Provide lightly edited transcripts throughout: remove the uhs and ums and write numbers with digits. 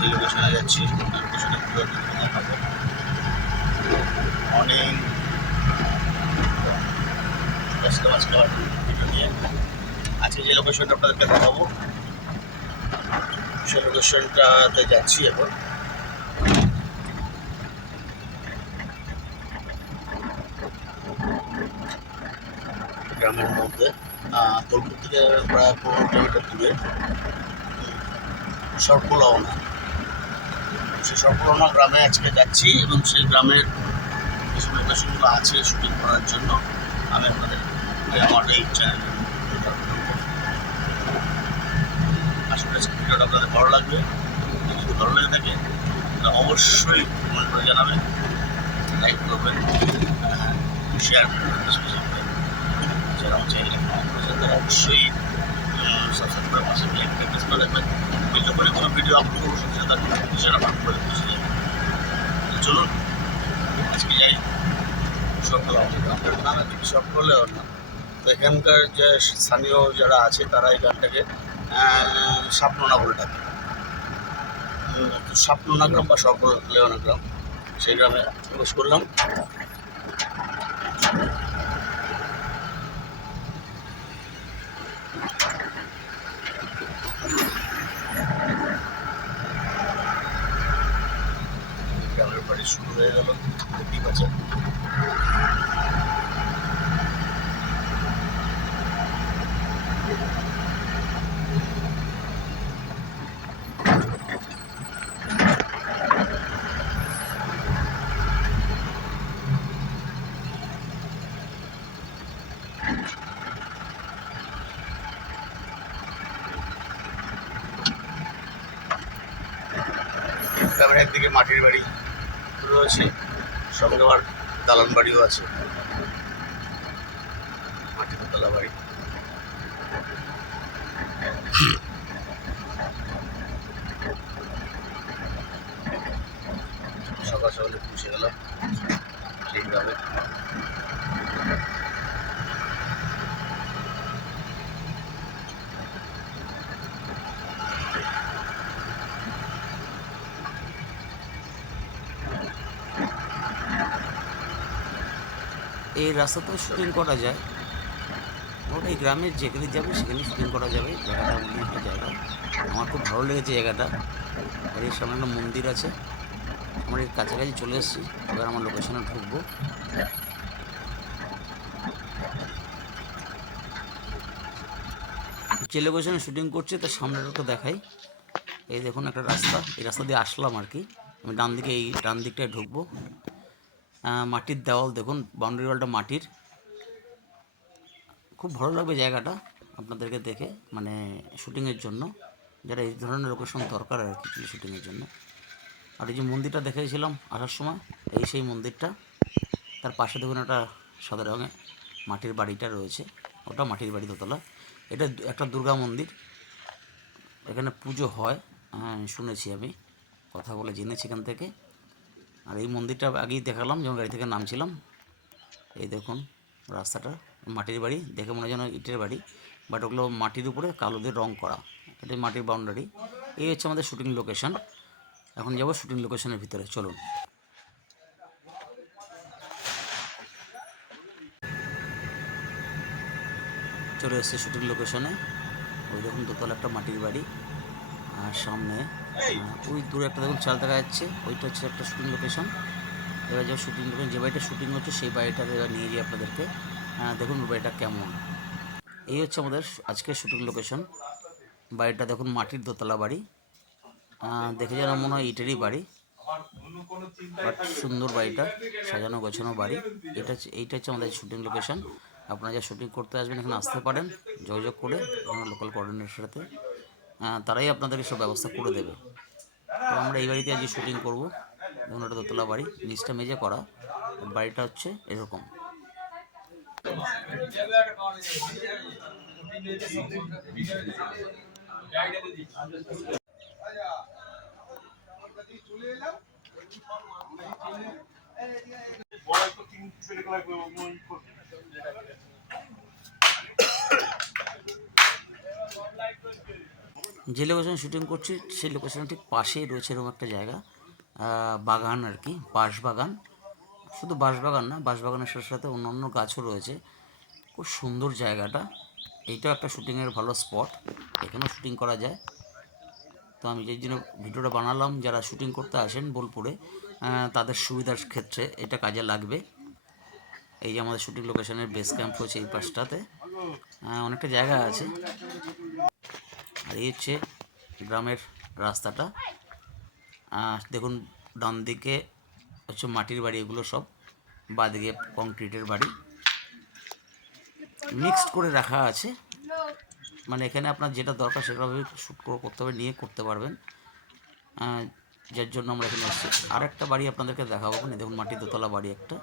সেই লোকেশনে যাচ্ছি। লোকেশনে দেখাবো মর্নিং 10টা ভিডিও নিয়ে। আজকে যে লোকেশনটা আপনাদেরকে দেখাবো সেই লোকেশনটাতে যাচ্ছি এখন। গ্রামের মধ্যে বোলপুর থেকে প্রায় 15 কিলোমিটার দূরে সর্পলাওনা, সেই সর্পলাওনা গ্রামে আজকে যাচ্ছি এবং সেই গ্রামের যেসব লোকেশনগুলো আছে শুটিং করার জন্য আমি আপনাদের আমার এই চ্যানেলে আশা করি ভিডিওটা আপনাদের ভালো লাগবে। যদি ভালো লেগে থাকে তাহলে অবশ্যই কমেন্ট করে জানাবেন, লাইক করবেন, শেয়ার করবেন। যারা হচ্ছে তারা অবশ্যই সাবস্ক্রাইব করে পাশে লাইকটা প্রেস করে রাখবেন। যখন কোনো ভিডিও আপলোড করবো সাথে সাথে তার নোটিফিকেশন আপনার করে পৌঁছে যাবে। চলুন আজকে যাই সবগুলো আপনার নাম একটু সব করলেও না। তো এখানকার যে স্থানীয় যারা আছে তারা এই গানটাকে সাপনোনা বলে থাকে। সাপনোনা গ্রাম বা সর্পলেওনা গ্রাম, সেই গ্রামে প্রবেশ করলাম। গ্রামের বাড়ি শুরু হয়ে গেল, দেখতেই পাচ্ছেন। গ্রামের একদিকে মাটির বাড়ি রয়েছে, সঙ্গে আবার দালান বাড়িও আছে, মাটির দোতলা বাড়ি। সকাল সকালে পৌঁছে গেলাম সেই গ্রামে। এই রাস্তাতেও শুটিং করা যায়, ওটা এই গ্রামের যেখানে যাবে সেখানে শুটিং করা যাবে। জায়গাটা অন্য একটা জায়গা, আমার খুব ভালো লেগেছে জায়গাটা। আর এর সামনে একটা মন্দির আছে। আমরা এর কাছাকাছি চলে এসেছি, এবার আমার লোকেশনে ঢুকবো। যে লোকেশনে শুটিং করছে তার সামনেটা তো দেখাই। এই দেখুন একটা রাস্তা, এই রাস্তা দিয়ে আসলাম আর কি। আমি ডান দিকটায় ঢুকবো। মাটির দেওয়াল দেখুন, বাউন্ডারি ওয়ালটা মাটির। খুব ভালো লাগবে জায়গাটা আপনাদেরকে দেখে, মানে শুটিংয়ের জন্য, যারা এই ধরনের লোকেশন দরকার আর কি শুটিংয়ের জন্য। আর এই যে মন্দিরটা দেখেছিলাম আসার সময়, এই সেই মন্দিরটা। তার পাশে দেখুন একটা সাদা রঙের মাটির বাড়িটা রয়েছে, ওটা মাটির বাড়ি দোতলা। এটা একটা দুর্গা মন্দির, এখানে পুজো হয়, শুনেছি আমি, কথা বলে জেনেছি এখান থেকে। আর এই মন্দিরটা আগেই দেখালাম যখন গাড়ি থেকে নামছিলাম। এই দেখুন রাস্তাটা, মাটির বাড়ি দেখে মনে হয় যেন ইটের বাড়ি, বাট ওগুলো মাটির উপরে কালো দিয়ে রং করা। এটাই মাটির বাউন্ডারি। এই হচ্ছে আমাদের শুটিং লোকেশন। এখন যাবো শুটিং লোকেশনের ভিতরে, চলুন। চলে এসছে শুটিং লোকেশনে। ওই দেখুন দোতলা একটা মাটির বাড়ি, আর সামনে ওই দূরে একটা দেখুন চাল দেখা যাচ্ছে, ওইটা হচ্ছে একটা শুটিং লোকেশন। এবার যে শুটিং লোকেশন, যে বাড়িটা শুটিং হচ্ছে সেই বাড়িটাতে এবার নিয়ে যাই আপনাদেরকে। দেখুন বাড়িটা কেমন। এই হচ্ছে আমাদের আজকের শুটিং লোকেশন। বাড়িটা দেখুন মাটির দোতলা বাড়ি, দেখে যেন মনে হয় ইটেরই বাড়ি, বাট সুন্দর বাড়িটা, সাজানো গোছানো বাড়ি। এইটা হচ্ছে আমাদের শুটিং লোকেশন। আপনারা যা শুটিং করতে আসবেন এখানে আসতে পারেন যোগাযোগ করে লোকাল কোঅর্ডিনেটরের সাথে, তারাই আপনাদেরকে সব ব্যবস্থা করে দেবে। তো আমরা এই বাড়িতে আজকে শুটিং করবো। দেখুন একটা দোতলা বাড়ি, নিচটা মেঝে করা, বাড়িটা হচ্ছে এরকম। যে লোকেশনে শুটিং করছি সেই লোকেশনের ঠিক পাশেই রয়েছে এরকম একটা জায়গা, বাগান আর কি, বাঁশবাগান। শুধু বাঁশবাগান না, বাঁশবাগানের সাথে সাথে অন্যান্য গাছও রয়েছে। খুব সুন্দর জায়গাটা। এইটাও একটা শুটিংয়ের ভালো স্পট, এখানেও শুটিং করা যায়। তো আমি যেই জন্য ভিডিওটা বানালাম, যারা শুটিং করতে আসেন বোলপুরে তাদের সুবিধার ক্ষেত্রে এটা কাজে লাগবে। এই যে আমাদের শুটিং লোকেশনের বেস ক্যাম্প রয়েছে এই পাশটাতে, অনেকটা জায়গা আছে। আর এই হচ্ছে গ্রামের রাস্তাটা। দেখুন ডান দিকে হচ্ছে মাটির বাড়ি, এগুলো সব, বাঁদিকে কংক্রিটের বাড়ি মিক্সড করে রাখা আছে। মানে এখানে আপনার যেটা দরকার সেভাবে শ্যুট করতে হবে, নিয়ে করতে পারবেন। যার জন্য আমরা এখানে এসেছি। আর একটা বাড়ি আপনাদেরকে দেখাবো, দেখুন মাটির দোতলা বাড়ি একটা।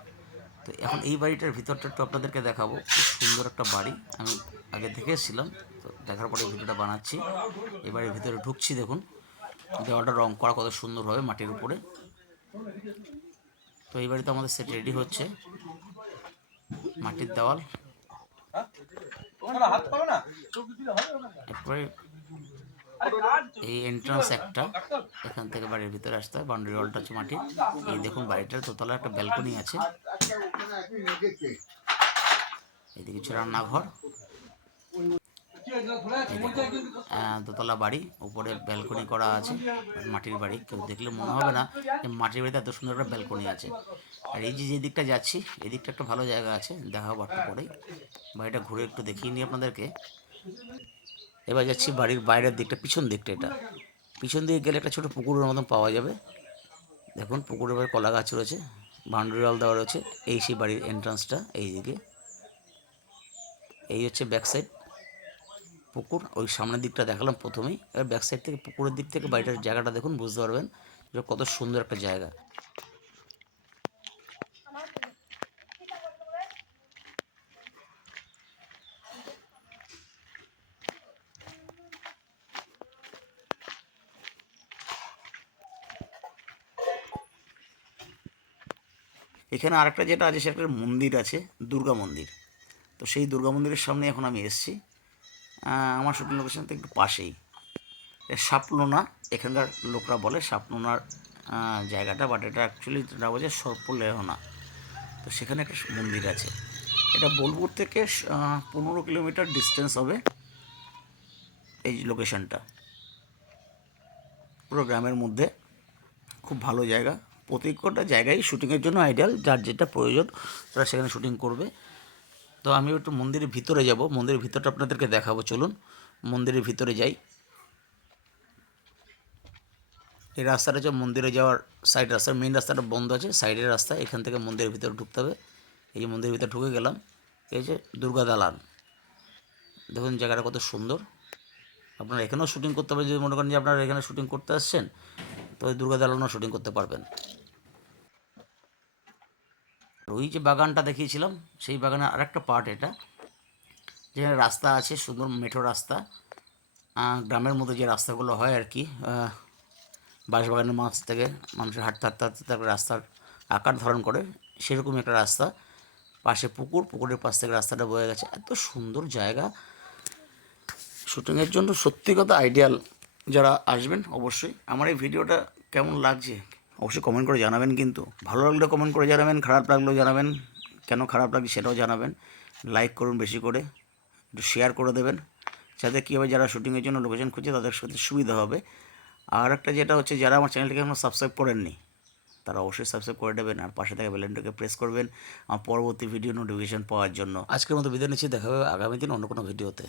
তো এখন এই বাড়িটার ভিতরটা একটু আপনাদেরকে দেখাবো। খুব সুন্দর একটা বাড়ি, আমি আগে দেখে এসেছিলাম, তো দেখার পরে ভিডিওটা বানাচ্ছি। এই বাড়ির ভিতরে ঢুকছি, দেখুন দেওয়ালটা রং করা কত সুন্দরভাবে মাটির উপরে। তো এই বাড়িতে আমাদের সেট রেডি হচ্ছে, মাটির দেওয়াল একবারে। এই এন্ট্রান্স একটা, এখান থেকে বাড়ির ভিতরে আসতে হয়। বাউন্ডারি ওয়ালটা হচ্ছে মাটির। এই দেখুন বাড়িটার দোতলা একটা ব্যালকনি আছে, এদিকে হচ্ছে রান্নাঘর। দোতলা বাড়ি, উপরে ব্যালকনি করা আছে, মাটির বাড়ি। কেউ দেখলে মনে হবে না যে মাটির বাড়িতে এত সুন্দর একটা ব্যালকনি আছে। আর এই যে দিকটা যাচ্ছি, এই দিকটা একটা ভালো জায়গা আছে, দেখাবো একটু পরেই। বাড়িটা ঘুরে একটু দেখিয়ে নিই আপনাদেরকে। এবার যাচ্ছি বাড়ির বাইরের দিকটা, পিছন দিকটা। এটা পিছন দিকে গেলে একটা ছোটো পুকুরের মতন পাওয়া যাবে। দেখুন পুকুরের বাইরে কলা গাছ রয়েছে, বাউন্ডারি ওয়াল দেওয়া রয়েছে। এই সেই বাড়ির এন্ট্রান্সটা এই দিকে। এই হচ্ছে ব্যাক সাইড পুকুর, ওই সামনের দিকটা দেখালাম প্রথমেই। এবার ব্যাক সাইড থেকে পুকুরের দিক থেকে বাড়িটার জায়গাটা দেখুন, বুঝতে পারবেন যে কত সুন্দর একটা জায়গা। এখানে আরেকটা যেটা আছে সেটা একটা মন্দির আছে, দুর্গা মন্দির। তো সেই দুর্গা মন্দিরের সামনে এখন আমি এসেছি, আমার শুটিং লোকেশন থেকে একটু পাশেই। সাপলোনা এখানকার লোকরা বলে, সাপলোনার জায়গাটা, বাট এটা অ্যাকচুয়ালি এটা বোঝে সর্পলেহনা। তো সেখানে একটা মন্দির আছে। এটা বোলপুর থেকে 15 কিলোমিটার ডিস্টেন্স হবে এই লোকেশনটা, পুরো গ্রামের মধ্যে। খুব ভালো জায়গা, প্রত্যেকটা জায়গায় শুটিংয়ের জন্য আইডিয়াল। যার যেটা প্রয়োজন তারা সেখানে শুটিং করবে। তো আমি একটু মন্দিরের ভিতরে যাব, মন্দিরের ভিতরটা আপনাদেরকে দেখাবো। চলুন মন্দিরের ভিতরে যাই। এই রাস্তাটা হচ্ছে মন্দিরে যাওয়ার সাইড রাস্তা, মেন রাস্তাটা বন্ধ আছে, সাইডের রাস্তা। এখান থেকে মন্দিরের ভিতরে ঢুকতে হবে। এই যে মন্দিরের ভিতরে ঢুকে গেলাম। এই যে দুর্গা দালান, দেখুন জায়গাটা কত সুন্দর। আপনারা এখানেও শুটিং করতে পারবেন, যদি মনে করেন যে আপনারা এখানে শুটিং করতে আসছেন, তো ওই দুর্গা দালানও শুটিং করতে পারবেন। ওই যে বাগানটা দেখিয়েছিলাম, সেই বাগানের আরেকটা পার্ট এটা, যেখানে রাস্তা আছে, সুন্দর মেঠো রাস্তা। গ্রামের মধ্যে যে রাস্তাগুলো হয় আর কি, বাঁশবাগানের মাছ থেকে মানুষের হাঁটতে হাঁটতে হাঁটতে তারপরে রাস্তার আকার ধারণ করে, সেরকমই একটা রাস্তা। পাশে পুকুর, পুকুরের পাশ থেকে রাস্তাটা বয়ে গেছে। এত সুন্দর জায়গা শুটিংয়ের জন্য, সত্যি কথা আইডিয়াল। যারা আসবেন অবশ্যই। আমার এই ভিডিওটা কেমন লাগছে অবশ্যই কমেন্ট করে জানাবেন, কিন্তু ভালো লাগলেও কমেন্ট করে জানাবেন, খারাপ লাগলেও জানাবেন, কেন খারাপ লাগছে সেটাও জানাবেন। লাইক করুন বেশি করে, একটু শেয়ার করে দেবেন, যাতে কী হবে যারা শুটিংয়ের জন্য লোকেশন খুঁজছে তাদের সাথে সুবিধা হবে। আর একটা যেটা হচ্ছে, যারা আমার চ্যানেলটাকে এখনো সাবস্ক্রাইব করেননি তারা অবশ্যই সাবস্ক্রাইব করে দেবেন, আর পাশে থাকা বেলআইকনটাকে প্রেস করবেন আমার পরবর্তী ভিডিও নোটিফিকেশান পাওয়ার জন্য। আজকের মতো বিদায় নিচ্ছি, দেখা হবে আগামী দিন অন্য কোনো ভিডিওতে।